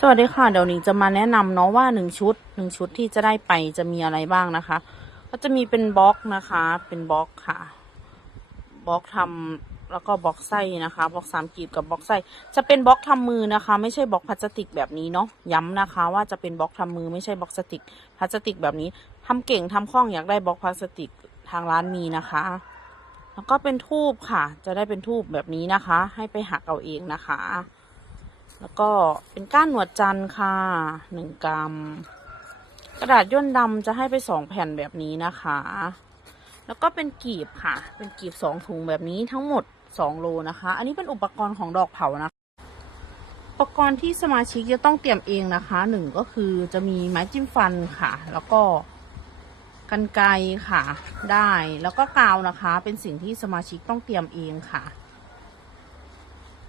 สวัสดีค่ะเดี๋ยวหนิงจะมาแนะนำเนาะว่าหนึ่งชุดหนึ่งชุดที่จะได้ไปจะมีอะไรบ้างนะคะ ก็จะมีเป็นบล็อกนะคะ เป็นบล็อกค่ะบล็อกทำแล้วก็บล็อกไส้นะคะบล็อกสามกีบกับบล็อกไส้จะเป็นบล็อกทำมือนะคะ ไม่ใช่บล็อกพลาสติกแบบนี้เนาะย้ำนะคะ ว่าจะเป็นบล็อกทำมือไม่ใช่บล็อกพลาสติกพลาสติกแบบนี้ทำเก่งทำคล่องอยากได้บล็อกพลาสติกทางร้านมีนะคะ แล้วก็เป็นทูบค่ะ จะได้เป็นทูบแบบนี้นะคะ ให้ไปหักเอาเองนะคะ แล้วก็เป็นก้านหนวดจันทร์ค่ะหนึ่งกรัม กระดาษย่นดำจะให้ไปสองแผ่นแบบนี้นะคะ แล้วก็เป็นกีบค่ะ เป็นกีบสองถุงแบบนี้ทั้งหมดสองโลนะคะ อันนี้เป็นอุปกรณ์ของดอกเผานะคะ อุปกรณ์ที่สมาชิกจะต้องเตรียมเองนะคะหนึ่งก็คือจะมีไม้จิ้มฟันค่ะ แล้วก็กันไกรค่ะ ได้ แล้วก็กาวนะคะ เป็นสิ่งที่สมาชิกต้องเตรียมเองค่ะ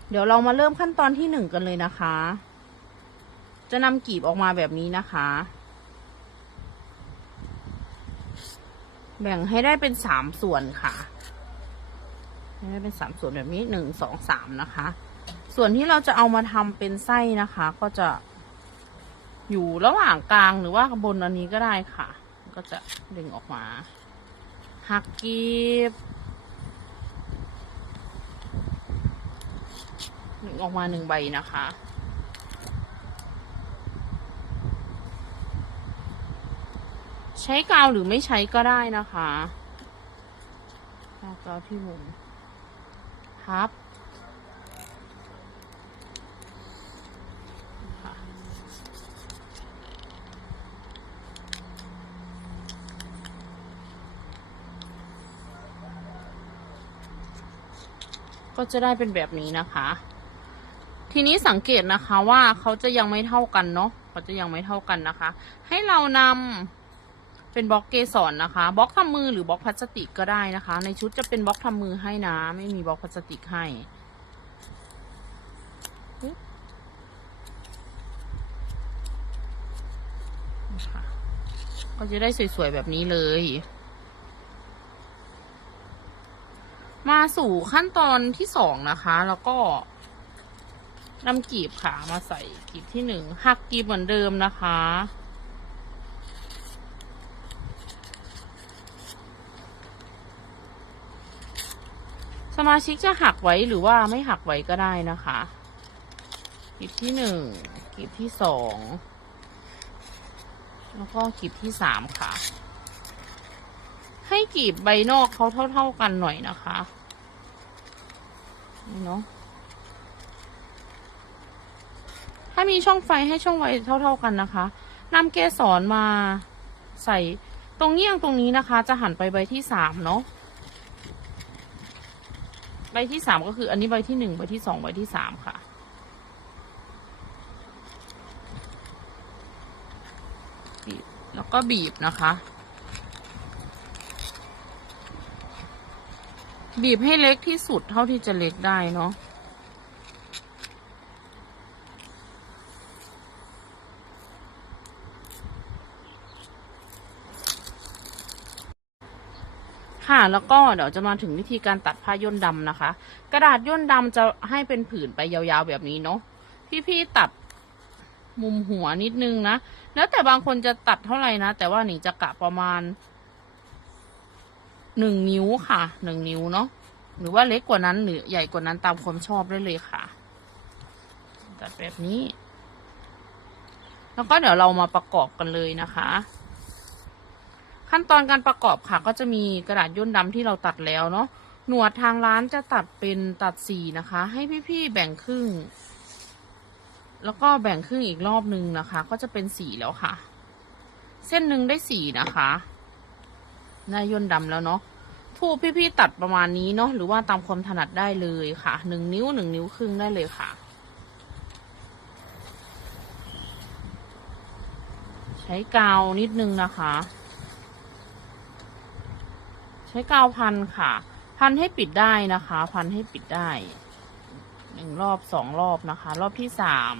เดี๋ยวเรามาเริ่มขั้นตอนที่หนึ่งกันเลยนะคะ จะนำกีบออกมาแบบนี้นะคะ แบ่งให้ได้เป็นสามส่วนค่ะ ให้ได้เป็นสามส่วนแบบนี้หนึ่งสองสามนะคะ ส่วนที่เราจะเอามาทำเป็นไส้นะคะ ก็จะอยู่ระหว่างกลางหรือว่าบนอันนี้ก็ได้ค่ะ ก็จะดึงออกมา หักกีบ หนึ่ง ออกมาหนึ่งใบนะคะ ใช้กาวหรือไม่ใช้ก็ได้นะคะกาวที่มุมพับก็จะได้เป็นแบบนี้นะคะ ทีนี้สังเกตนะคะว่าเขาจะยังไม่เท่ากันเนาะเขาจะยังไม่เท่ากันนะคะ ให้เรานำเป็นบล็อกเกสรนะคะบล็อกทำมือหรือบล็อกพลาสติกก็ได้นะคะ ในชุดจะเป็นบล็อกทำมือให้นะ ไม่มีบล็อกพลาสติกให้ก็จะได้สวยๆแบบนี้เลย มาสู่ขั้นตอนที่สองนะคะ แล้วก็ นำกีบขามาใส่กีบที่หนึ่งหักกีบเหมือนเดิมนะคะ สมาชิกจะหักไว้หรือว่าไม่หักไว้ก็ได้นะคะกีบที่หนึ่งกีบที่สองแล้วก็กีบที่สามค่ะ ให้กีบใบนอกเขาเท่า ๆกันหน่อยนะคะนี่เนาะ ถ้ามีช่องไฟให้ช่องไฟเท่า ๆกันนะคะนำเกสรมาใส่ตรงเงี้ยงตรงนี้นะคะ จะหันไปใบที่สามเนาะใบที่สามก็คืออันนี้ใบที่หนึ่งใบที่สองใบที่สามค่ะ บีบแล้วก็บีบนะคะ บีบให้เล็กที่สุดเท่าที่จะเล็กได้เนาะ ค่ะ แล้วก็เดี๋ยวจะมาถึงวิธีการตัดผ้าย่นดำนะคะ กระดาษย่นดำจะให้เป็นผืนไปยาวๆแบบนี้เนาะพี่ๆตัดมุมหัวนิดนึงนะ แล้วแต่บางคนจะตัดเท่าไหร่นะ แต่ว่าหนิงจะกะประมาณหนึ่งนิ้วค่ะหนึ่งนิ้วเนาะหรือว่าเล็กกว่านั้นหรือใหญ่กว่านั้นตามความชอบได้เลยค่ะ ตัดแบบนี้ แล้วก็เดี๋ยวเรามาประกอบกันเลยนะคะ ขั้นตอนการประกอบค่ะ ก็จะมีกระดาษย่นดำที่เราตัดแล้วเนาะหนวดทางร้านจะตัดเป็นตัดสี่นะคะ ให้พี่ๆแบ่งครึ่ง แล้วก็แบ่งครึ่งอีกรอบนึงนะคะ ก็จะเป็นสี่แล้วค่ะ เส้นหนึ่งได้สี่นะคะได้ย่นดำแล้วเนาะทูบพี่ๆตัดประมาณนี้เนาะหรือว่าตามความถนัดได้เลยค่ะหนึ่งนิ้วหนึ่งนิ้วครึ่งได้เลยค่ะ ใช้กาวนิดนึงนะคะ ช้กาวพันค่ะ พันให้ปิดได้นะคะ พันให้ปิดได้หนึ่งรอบสองรอบนะคะ รอบที่สาม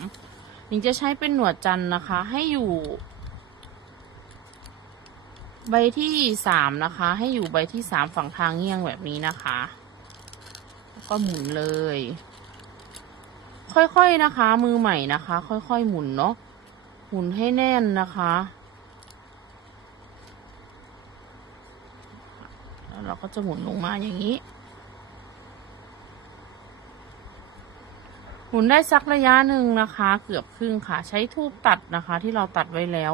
หนิงจะใช้เป็นหนวดจันนะคะ ให้อยู่ ใบที่สามนะคะ ให้อยู่ใบที่สามฝั่งทางเงี่ยงแบบนี้นะคะแล้วก็หมุนเลย ค่อยๆนะคะ มือใหม่นะคะ ค่อยๆหมุนเนาะหมุนให้แน่นนะคะ แล้วเราก็จะหมุนลงมาอย่างนี้ หมุนได้สักระยะหนึ่งนะคะ เกือบครึ่งค่ะ ใช้ทูบตัดนะคะ ที่เราตัดไว้แล้ว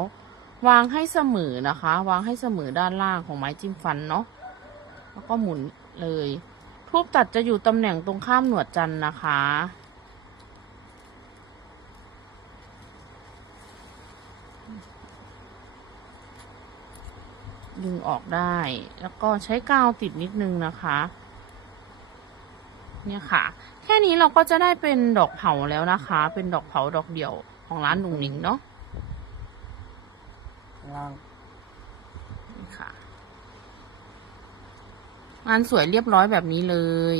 วางให้เสมอนะคะ วางให้เสมอด้านล่างของไม้จิ้มฟันเนาะแล้วก็หมุนเลยทูบตัดจะอยู่ตำแหน่งตรงข้ามหนวดจันทร์นะคะ ดึงออกได้ แล้วก็ใช้กาวติดนิดนึงนะคะ เนี่ยค่ะ แค่นี้เราก็จะได้เป็นดอกเผาแล้วนะคะ เป็นดอกเผาดอกเดี่ยวของร้านหนุ่งหนิงเนาะข้างล่างนี่ค่ะงานสวยเรียบร้อยแบบนี้เลย